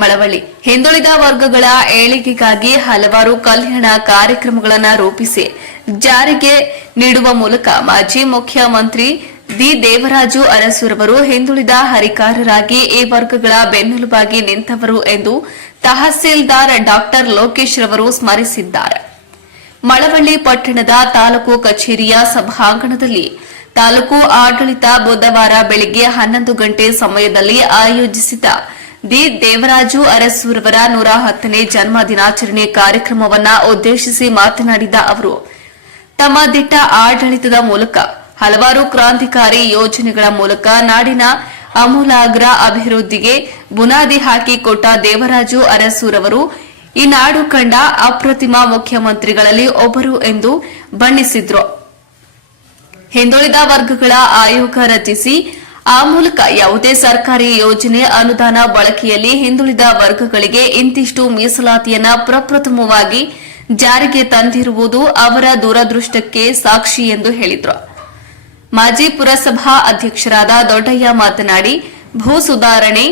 ಮಳವಳ್ಳಿ. ಹಿಂದುಳಿದ ವರ್ಗಗಳ ಏಳಿಗೆಗಾಗಿ ಹಲವಾರು ಕಲ್ಯಾಣ ಕಾರ್ಯಕ್ರಮಗಳನ್ನು ರೂಪಿಸಿ ಜಾರಿಗೆ ನೀಡುವ ಮೂಲಕ ಮಾಜಿ ಮುಖ್ಯಮಂತ್ರಿ ದಿ ದೇವರಾಜು ಅರಸುರವರು ಹಿಂದುಳಿದ ಹರಿಕಾರರಾಗಿ ಈ ವರ್ಗಗಳ ಬೆನ್ನೆಲುಬಾಗಿ ನಿಂತವರು ಎಂದು ತಹಸೀಲ್ದಾರ್ ಡಾಕ್ಟರ್ ಲೋಕೇಶ್ ರವರು ಸ್ಮರಿಸಿದ್ದಾರೆ. ಮಳವಳ್ಳಿ ಪಟ್ಟಣದ ತಾಲೂಕು ಕಚೇರಿಯ ಸಭಾಂಗಣದಲ್ಲಿ ತಾಲೂಕು ಆಡಳಿತ ಬುಧವಾರ ಬೆಳಗ್ಗೆ ಹನ್ನೊಂದು ಗಂಟೆ ಸಮಯದಲ್ಲಿ ಆಯೋಜಿಸಿದ ದಿ ದೇವರಾಜು ಅರಸೂರವರ ನೂರ ಹತ್ತನೇ ಜನ್ಮ ದಿನಾಚರಣೆ ಕಾರ್ಯಕ್ರಮವನ್ನ ಉದ್ದೇಶಿಸಿ ಮಾತನಾಡಿದ ಅವರು, ತಮ್ಮ ದಿಟ್ಟ ಆಡಳಿತದ ಮೂಲಕ, ಹಲವಾರು ಕ್ರಾಂತಿಕಾರಿ ಯೋಜನೆಗಳ ಮೂಲಕ ನಾಡಿನ ಅಮೂಲಾಗ್ರ ಅಭಿವೃದ್ಧಿಗೆ ಬುನಾದಿ ಹಾಕಿಕೊಟ್ಟ ದೇವರಾಜು ಅರಸೂರವರು, ಈ ನಾಡು ಕಂಡ ಅಪ್ರತಿಮ ಮುಖ್ಯಮಂತ್ರಿಗಳಲ್ಲಿ ಒಬ್ಬರು ಎಂದು ಬಣ್ಣಿಸಿದ್ರು. ಹಿಂದುಳಿದ ವರ್ಗಗಳ ಆಯೋಗ ರಚಿಸಿ ಆ ಮೂಲಕ ಯಾವುದೇ ಸರ್ಕಾರಿ ಯೋಜನೆ, ಅನುದಾನ ಬಳಕೆಯಲ್ಲಿ ಹಿಂದುಳಿದ ವರ್ಗಗಳಿಗೆ ಇಂತಿಷ್ಟು ಮೀಸಲಾತಿಯನ್ನು ಪ್ರಪ್ರಥಮವಾಗಿ ಜಾರಿಗೆ ತಂದಿರುವುದು ಅವರ ದೂರದೃಷ್ಟಕ್ಕೆ ಸಾಕ್ಷಿ ಎಂದು ಹೇಳಿದರು. ಮಾಜಿ ಪುರಸಭಾ ಅಧ್ಯಕ್ಷರಾದ ದೊಡ್ಡಯ್ಯ ಮಾತನಾಡಿ, ಭೂ ಸುಧಾರಣೆ,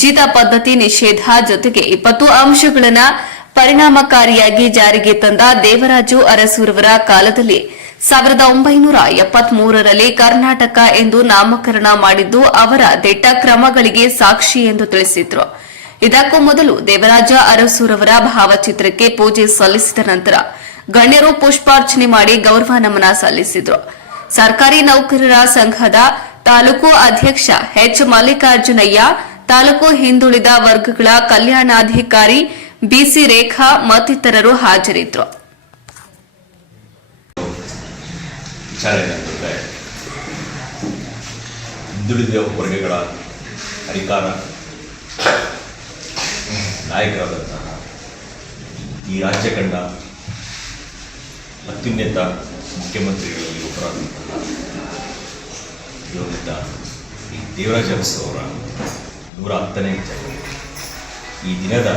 ಜಿತ ಪದ್ಧತಿ ನಿಷೇಧ ಜೊತೆಗೆ ಇಪ್ಪತ್ತು ಅಂಶಗಳನ್ನು ಪರಿಣಾಮಕಾರಿಯಾಗಿ ಜಾರಿಗೆ ತಂದ ದೇವರಾಜು ಅರಸೂರವರ ಕಾಲದಲ್ಲಿ ಸಾವಿರದ ಒಂಬೈನೂರ ಎಪ್ಪತ್ಮೂರರಲ್ಲಿ ಕರ್ನಾಟಕ ಎಂದು ನಾಮಕರಣ ಮಾಡಿದ್ದು ಅವರ ದಿಟ್ಟ ಕ್ರಮಗಳಿಗೆ ಸಾಕ್ಷಿ ಎಂದು ತಿಳಿಸಿದ್ರು. ಇದಕ್ಕೂ ಮೊದಲು ದೇವರಾಜ ಅರಸೂರವರ ಭಾವಚಿತ್ರಕ್ಕೆ ಪೂಜೆ ಸಲ್ಲಿಸಿದ ನಂತರ ಗಣ್ಯರು ಪುಷ್ಪಾರ್ಚನೆ ಮಾಡಿ ಗೌರವ ನಮನ ಸಲ್ಲಿಸಿದ್ರು. ಸರ್ಕಾರಿ ನೌಕರರ ಸಂಘದ ತಾಲೂಕು ಅಧ್ಯಕ್ಷ ಎಚ್ ಮಲ್ಲಿಕಾರ್ಜುನಯ್ಯ, ತಾಲೂಕು ಹಿಂದುಳಿದ ವರ್ಗಗಳ ಕಲ್ಯಾಣಾಧಿಕಾರಿ ಬಿಸಿ ರೇಖಾ ಮತ್ತಿತರರು ಹಾಜರಿದ್ದರು ವಿಚಾರ ಏನಂತಂದರೆ ಹಿಂದುಳಿದ ವರ್ಗಗಳ ಅಧಿಕಾರ ನಾಯಕರಾದಂತಹ ಈ ರಾಜ್ಯ ಕಂಡ ಅತ್ಯುನ್ನತ ಮುಖ್ಯಮಂತ್ರಿಗಳಲ್ಲಿ ಒಬ್ಬರಾದಂತಹ ಯೋಗಿದ್ದ ಈ ದೇವರಾಜ ಅವರ ನೂರ ಹತ್ತನೇ ಜನ ಈ ದಿನದ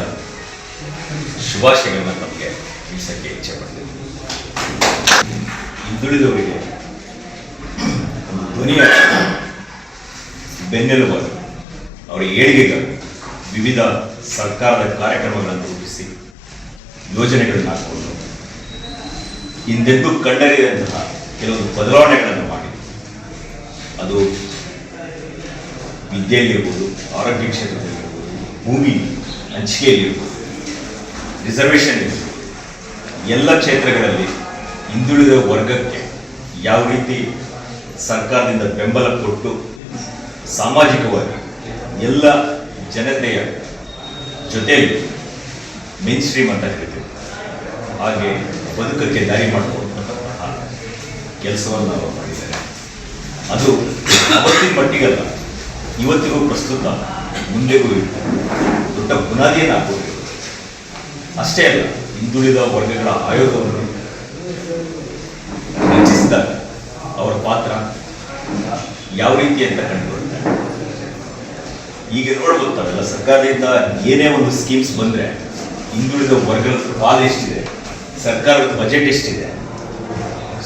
ಶುಭಾಶಯಗಳನ್ನು ತಮಗೆ ತಿಳಿಸೋಕ್ಕೆ ಇಚ್ಛೆ ಪಡ್ತೀನಿ. ಹಿಂದುಳಿದವರಿಗೆ ಒಂದು ಧ್ವನಿಯ ಬೆನ್ನೆಲುಬಾಗಿ ಅವರ ಏಳಿಗೆಗಾಗಿ ವಿವಿಧ ಸರ್ಕಾರದ ಕಾರ್ಯಕ್ರಮಗಳನ್ನು ರೂಪಿಸಿ ಯೋಜನೆಗಳನ್ನು ಹಾಕಿಕೊಂಡು ಹಿಂದೆಂದೂ ಕಂಡರಿಯದಂತಹ ಕೆಲವೊಂದು ಬದಲಾವಣೆಗಳನ್ನು ಮಾಡಿ ಅದು ವಿದ್ಯೆಯಲ್ಲಿರ್ಬೋದು, ಆರೋಗ್ಯ ಕ್ಷೇತ್ರದಲ್ಲಿರ್ಬೋದು, ಭೂಮಿ ಹಂಚಿಕೆಯಲ್ಲಿರ್ಬೋದು, ರಿಸರ್ವೇಷನ್ ಇರ್ಬೋದು, ಎಲ್ಲ ಕ್ಷೇತ್ರಗಳಲ್ಲಿ ಹಿಂದುಳಿದ ವರ್ಗಕ್ಕೆ ಯಾವ ರೀತಿ ಸರ್ಕಾರದಿಂದ ಬೆಂಬಲ ಕೊಟ್ಟು ಸಾಮಾಜಿಕವಾಗಿ ಎಲ್ಲ ಜನತೆಯ ಜೊತೆಯಲ್ಲಿ ಮೇನ್ ಸ್ಟ್ರೀಮ್ ಅಂತ ಹೇಳ್ತೀವಿ. ಹಾಗೆ ಬದುಕಕ್ಕೆ ದಾರಿ ಮಾಡಿಕೊಡ್ತಕ್ಕಂತಹ ಕೆಲಸವನ್ನು ಅವರು ಮಾಡಿದ್ದಾರೆ ಅದು ಅವತ್ತಿನ ಮಟ್ಟಿಗಲ್ಲ, ಇವತ್ತಿಗೂ ಪ್ರಸ್ತುತ ಮುಂದೆಗೂ ದೊಡ್ಡ ಬುನಾದಿಯನ್ನು ಹಾಕೋದು ಅಷ್ಟೇ ಅಲ್ಲ, ಹಿಂದುಳಿದ ವರ್ಗಗಳ ಆಯೋಗವನ್ನು ಅವರ ಪಾತ್ರ ಯಾವ ರೀತಿ ಅಂತ ಕಂಡುಕೊಳ್ತಾರೆ ಈಗ ನೋಡ್ಬೋದು ಸರ್ಕಾರದಿಂದ ಏನೇ ಒಂದು ಸ್ಕೀಮ್ಸ್ ಬಂದರೆ, ಹಿಂದುಳಿದ ವರ್ಗದ ಪಾಲ್ ಎಷ್ಟಿದೆ, ಸರ್ಕಾರದ ಬಜೆಟ್ ಎಷ್ಟಿದೆ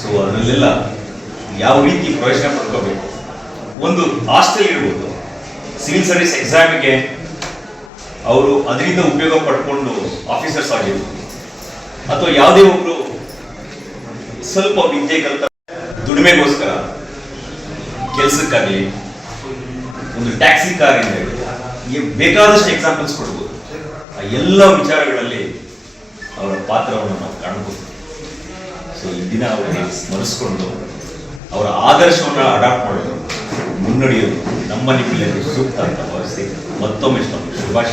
ಸೊ ಅದರಲ್ಲೆಲ್ಲ ಯಾವ ರೀತಿ ಪ್ರಯೋಜನ ಪಡ್ಕೋಬೇಕು? ಒಂದು ಹಾಸ್ಟೆಲ್ ಇರ್ಬೋದು ಸಿವಿಲ್ ಸರ್ವಿಸ್ ಎಕ್ಸಾಮಿಗೆ ಅವರು ಅದರಿಂದ ಉಪಯೋಗ ಪಡ್ಕೊಂಡು ಆಫೀಸರ್ಸ್ ಆಗಿರ್ಬೋದು, ಅಥವಾ ಯಾವುದೇ ಒಬ್ರು ಸ್ವಲ್ಪ ವಿದ್ಯೆ ಕಲಿತ ದುಡಿಮೆಗೋಸ್ಕರ ಕೆಲಸಕ್ಕಾಗಲಿ, ಒಂದು ಟ್ಯಾಕ್ಸಿ ಕಾರ್ ಇದೆ ಬೇಕಾದಷ್ಟು ಎಕ್ಸಾಂಪಲ್ಸ್ ಕೊಡ್ಬೋದು. ಆ ಎಲ್ಲ ವಿಚಾರಗಳಲ್ಲಿ ಅವರ ಪಾತ್ರವನ್ನು ನಾವು ಕಾಣಬಹುದು ಸೊ ಈ ದಿನ ಅವರನ್ನ ಸ್ಮರಿಸ್ಕೊಂಡು ಅವರ ಆದರ್ಶವನ್ನು ಅಡಾಪ್ಟ್ ಮಾಡೋದು ಮುನ್ನಡೆಯೋದು ನಮ್ಮ ನಿಮ್ಮೆಲ್ಲರಿಗೂ ಸೂಕ್ತ ಅಂತ ಭಾವಿಸಿ ಮತ್ತೊಮ್ಮೆ ಶುಭಾಶಯ.